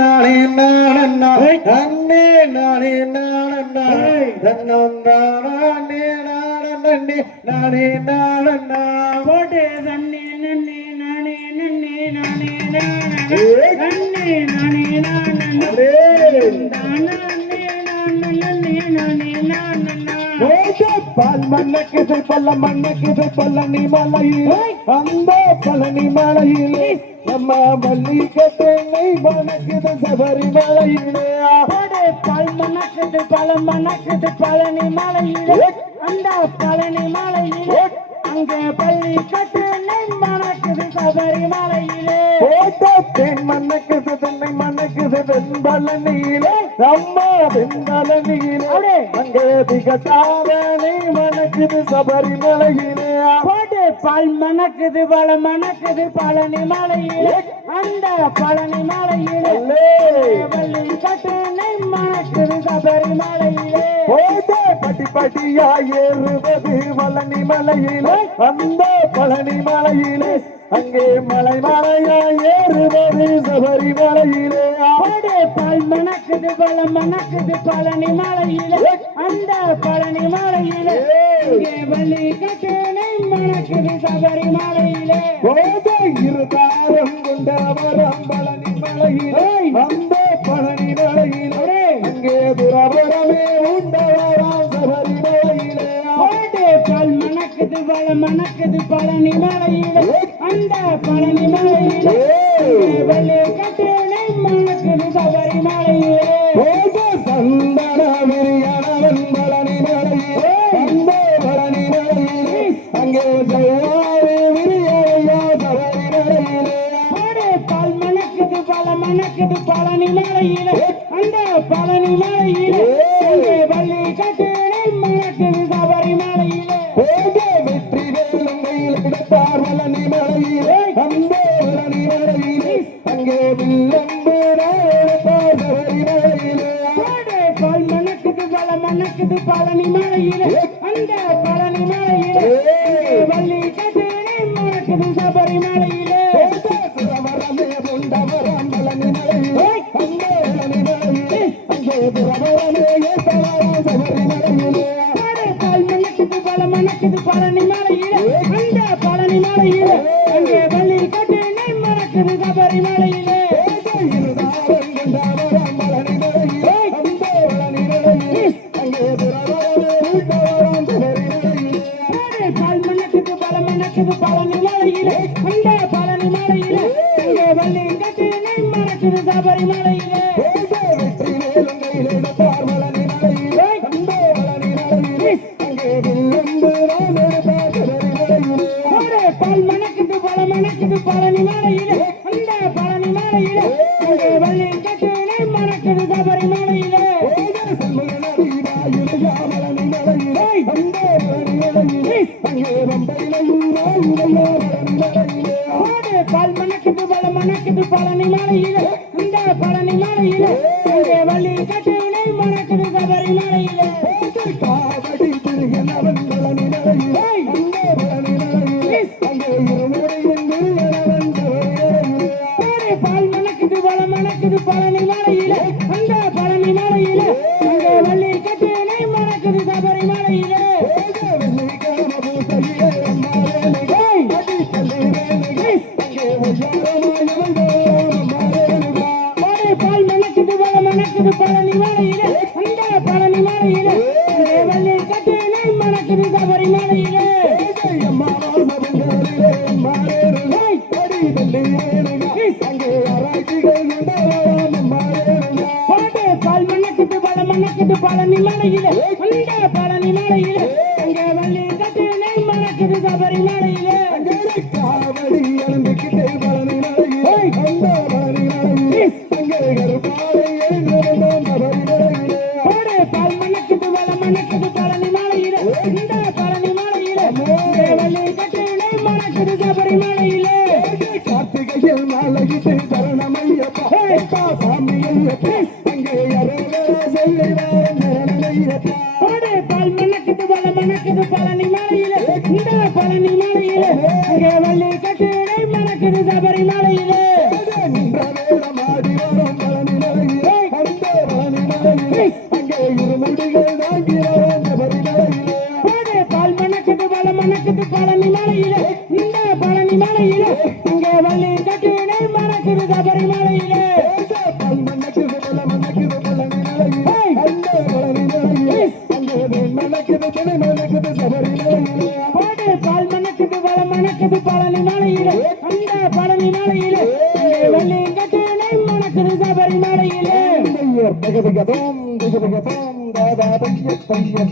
நானே நானே தன்னே நானே நானே தன்னே நானே நானே நானே ஓடே தன்னே நன்னே நானே நன்னே நானே நானே தன்னே நானே நானே பால் மண்ணக்குது பல்ல மண்ணக்குது பழனி மலையிலே அந்த பழனி மலையிலே நம்ம மல்லிகை மணக்குது சபரிமலையிலே பால் மணக்குது பழம் மணக்குது பழனி மலையிலே அந்த பழனி மலையிலே அங்கே பள்ளி கட்டு நெய் மணக்குது சபரிமலையிலே தேன் மணக்குது தென்னை மணக்குது வெண்பழனியிலே அம்மா வெண்பழனியிலே அங்கே திகட்டாவணி மணக்குது சபரிமலையிலே பால் மணக்குது பழம் மணக்குது பழனி மலையிலே அந்த பழனி மலையிலே பள்ளி கட்டு நெய் மணக்குது சபரிமலையிலே பட்டி பட்டியா ஏறுவது பழனி மலையிலே அந்த பழனி மலையிலே அங்கே மலை மலையா ஏறுவது சபரிமலையிலே பால் மணக்குது பழம் மணக்குது பழனி மலையிலே அந்த பழனி மலையிலே பள்ளி கட்டு நெய் மணக்குது சபரிமலையிலே இருதாரம் கொண்டவரம் பழனி மலையிலே அந்த பழனி மலையிலே அங்கே துரபரமே உண்டவரம் சபரிமலையிலே பால் மணக்குது பழம் மணக்குது பழனி மலையிலே அந்த பழனி மலையிலே பள்ளி கட்டு நெய் மணக்குது சபரிமலையிலே சந்தன விரியனவன் பழனி மலையிலே அந்த பழனி மலையிலே அங்கே ஜெயாவே விரியையா சபரிமலையிலே பால் மணக்குது பழம் மணக்குது பழனி மலையிலே அந்த பழனி மலையிலே பள்ளி கட்டு நெய் மணக்குது சபரிமலையிலே வெற்றி வேலங்கையில் எடுத்தார் பழனி மலையிலே அந்த பழனி மலையிலே அங்கே வில்லம்பு எடுத்தார் சபரிமலையிலே பால் மணக்குது பழம் மணக்குது பழனி மலையிலே அந்த பழனி மலையிலே பள்ளி கட்டு நெய் மணக்குது சபரிமலையிலே துரவரமே உண்டவரம் பழனி மலையிலே அந்த பழனி மலையிலே அங்கே துரவரமே ஏத்தவரம் சபரிமலையிலே பால் மணக்குது பழம் மணக்குது பழனி மலையிலே அந்த பழனி மலையிலே அங்கே பள்ளி கட்டு நெய் மணக்குது சபரிமலையிலே இருதாரம் கொண்டவரம் பழனி மலையிலே அந்த பழனி மலையிலே அங்கே துரவரமே உண்டவரம் சபரிமலையிலே பால் மணக்குது பழம் மணக்குது பழனி மலையிலே அந்த பழனி மலையிலே அங்கே பள்ளி கட்டு நெய் மணக்குது சபரிமலையிலே வெற்றி வேலங்கையில் எடுத்தார் பழனி மலையிலே அந்த பழனி மலையிலே அங்கே வில்லம்பு எடுத்தார் சபரிமலையிலே பால் மணக்குது பழம் மணக்குது பழனி மலையிலே அந்த பழனி மலையிலே அங்கே பள்ளி கட்டு நெய் மணக்குது சபரிமலையிலே பால் மணக்குது பழம் மணக்குது பழனி மலையிலே அந்த பழனி மலையிலே அங்கே பள்ளி கட்டு நெய் மணக்குது சபரிமலையிலே காவடி திருகனவன் பழனி மலையிலே அந்த பழனி மலையிலே அங்கே இருமுறையின் சபரிமலையிலே பால் மணக்குது பழம் மணக்குது பழனி மலையிலே அந்த பழனி மலையிலே அங்கே பள்ளி கட்டு நெய் மணக்குது சபரிமலையிலே பால் மணக்குது பழம் மணக்குது பழனி மலையிலே அந்த பழனி மலையிலே அங்கே பள்ளி கட்டு நெய் மணக்குது சபரிமலையிலே பால் மணக்குது பழம் மணக்குது பழனி மலையிலே அந்த பழனி மலையிலே அங்கே பள்ளி கட்டு நெய் மணக்குது சபரிமலையிலே காவடி இறந்துகிட்டே பழனி மலையிலே அந்த பழனி மலையிலே அங்கே கருப்பாறை எழுந்தவன் சபரிமலையிலே பால் மணக்குது பழம் மணக்குது பழனி மலையிலே இந்த பழனி மலையிலே அங்கே பள்ளி கட்டு நெய் மணக்குது சபரிமலையிலே கார்த்திகையில் மாலையிட்டு சரணமையப்பா சாமி ஐயப்பா அங்கே சொல்லி வாரம் சரணமையப்பா பால் மணக்குது பழம் மணக்குது பழனி மலையிலே இந்த பழனி மலையிலே அங்கே பள்ளி கட்டு நெய் மணக்குது சபரிமலையிலே நின்ற வேளமாடி வரும் பழனி மணக்குது பழனி மலையிலே இந்த பழனி மலையிலே இங்கே வள்ளி கட்டு நெய் மணக்குது சபரிமலையிலே பால் மணக்குது பல மணக்குது பழனி மலையிலே அந்த பழனி மலையிலே அங்கே தேன் மணக்குது தினை மணக்குது சபரிமலையிலே போடு பால் மணக்குது பல மணக்குது பழனி மலையிலே அந்த பழனி மலையிலே இங்கே வள்ளி கட்டு நெய் மணக்குது சபரிமலையிலே தகதகதோம் தகதகதோம் தாதா தைய தைய